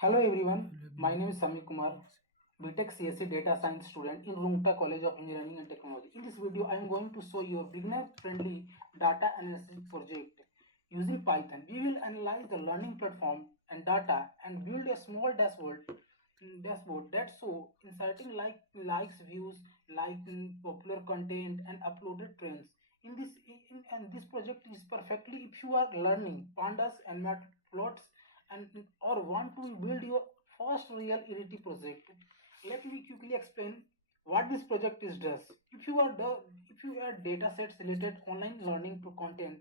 Hello everyone, my name is Sami Kumar, BTech CSC Data Science student in Rungta College of Engineering and Technology. In this video, I am going to show you a beginner-friendly data analysis project using Python. We will analyze the learning platform and data and build a small dashboard that show inserting likes, views, popular content, and uploaded trends. And this project is perfectly if you are learning pandas and matplots and or want to build your first real EDT project. Let me quickly explain what this project is does. If you are data sets related online learning to content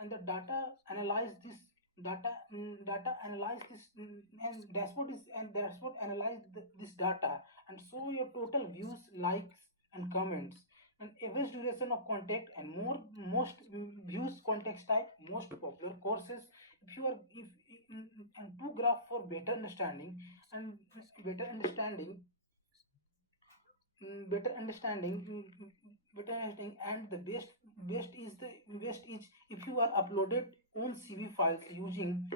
and the data analyze this and dashboard analyze this data and show your total views, likes, and comments and average duration of contact and most views, context type, most popular courses. If you are if and two graph for better understanding and better understanding better understanding. And the best is if you are uploaded own CV files using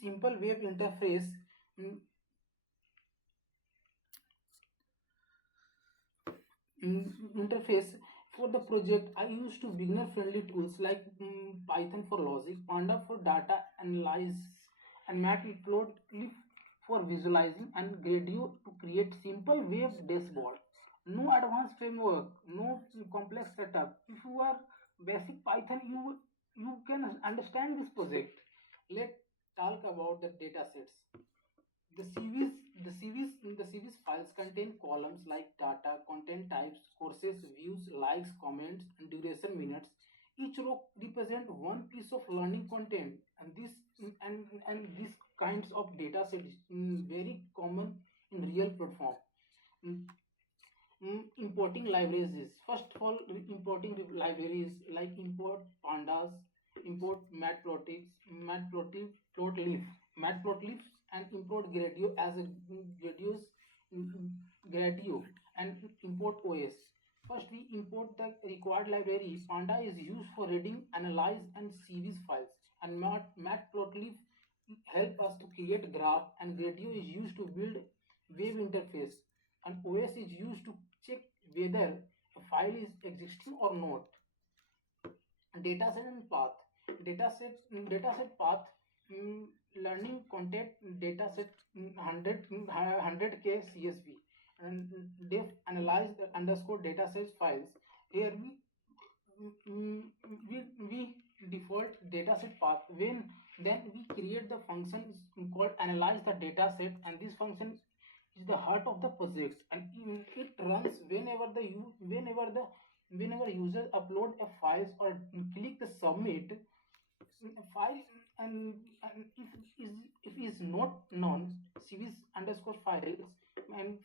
simple web interface. mm, Interface for the project. I used to beginner friendly tools like Python for logic, Panda for data analysis, and Matplotlib for visualizing, and Gradio to create simple web dashboard. No advanced framework, no complex setup. If you are basic Python, you can understand this project. Let's talk about the data sets. The CVs files contain columns like data, content types, courses, views, likes, comments, and duration minutes. Each row represent one piece of learning content, and these kinds of data sets very common in real platform. Mm, Importing libraries is first of all importing libraries like import pandas, import matplotlib, and import gradio as a gradio, and import os. First we import the required library. Panda is used for reading, analyze, and cvs files, and matplotlib help us to create graph, and gradio is used to build web interface, and OS is used to check whether a file is existing or not. Dataset and path. Dataset path. Learning content dataset 100k CSV, and def analyze the underscore datasets files. Here we default dataset path. When then we create the function called analyze the dataset, and this function is the heart of the project, and it runs whenever user upload a files or click the submit file, and if is not known cvs underscore files, and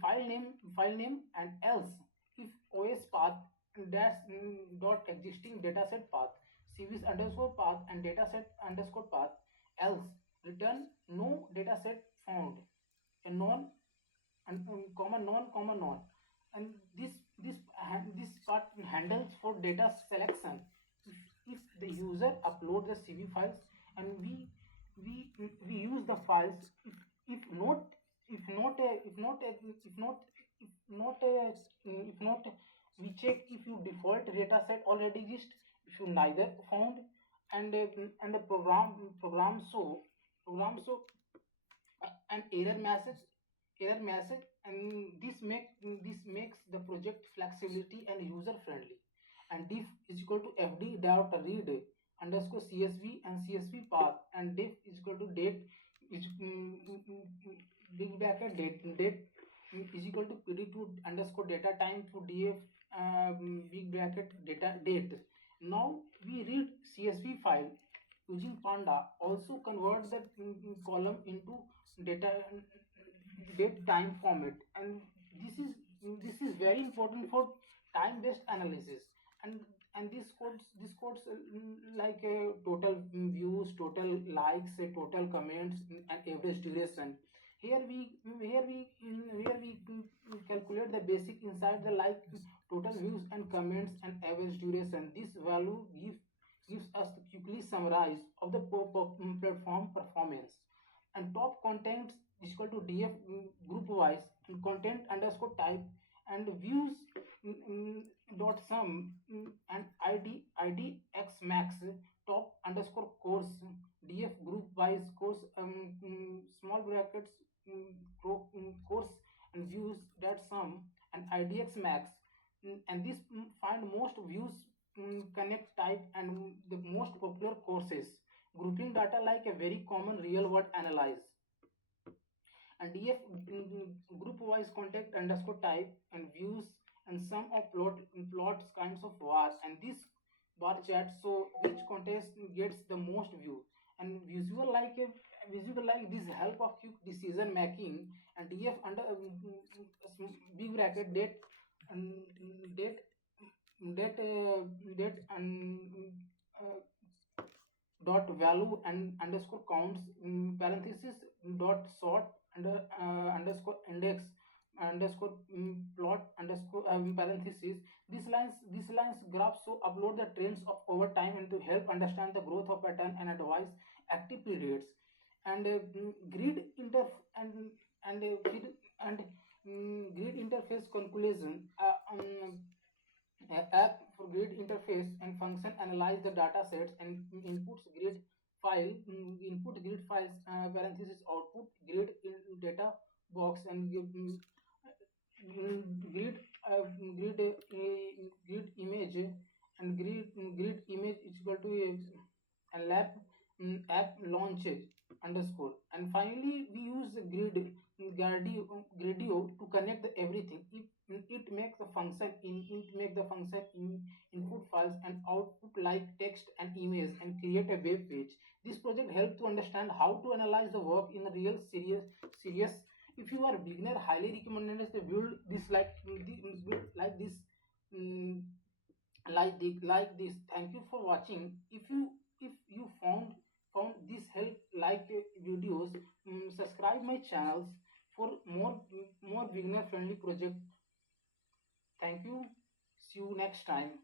file name, and else if os path dash dot existing dataset path cvs underscore path and dataset underscore path, else return no dataset found, a non and comma non. And this part handles for data selection. If the user upload the cv files, and we use the files. If not if not a, if not a, if not if not a, if not we check if your default data set already exists. If you neither found, and the program show an error message, and this makes the project flexibility and user friendly. And diff is equal to fd dot read underscore csv and csv path, and diff is equal to date is big bracket date is equal to pd2 underscore data time to df big bracket data date. Now we read csv file using panda, also convert the column into data date time format, and this is very important for time based analysis. And this codes like total views, total likes, total comments, and average duration. Here we calculate the basic inside the like total views and comments and average duration. This value gives us the quickly summarize of the platform performance. and top content is equal to df group wise and content underscore type and views dot sum and id x max top underscore course df group wise course small brackets course and views that sum and idx max and this find most views connect type and the most popular courses grouping data like a very common real world analyze and df group wise contact underscore type and views and sum of plots kinds of var and this bar chart so which contest gets the most view and visual like this help of quick decision making and df under big bracket date date and uh, dot value and underscore counts parenthesis dot sort underscore index underscore plot underscore parenthesis these lines graphs so upload the trends of over time and to help understand the growth of pattern and advise active periods and grid inter and grid interface conclusion app for grid interface and function analyze the data sets and inputs grid file input grid files parenthesis output grid in data box and grid grid image and grid image is equal to a lab app launch underscore and finally we use Gradio to connect the everything it makes the function in input files and output like text and image and create a web page. This project helps to understand how to analyze the work in a real serious. If you are beginner, highly recommended is the build this build like this mm, like this. Thank you for watching. If you found this help like videos, subscribe my channels for more beginner friendly project. Thank you. See you next time.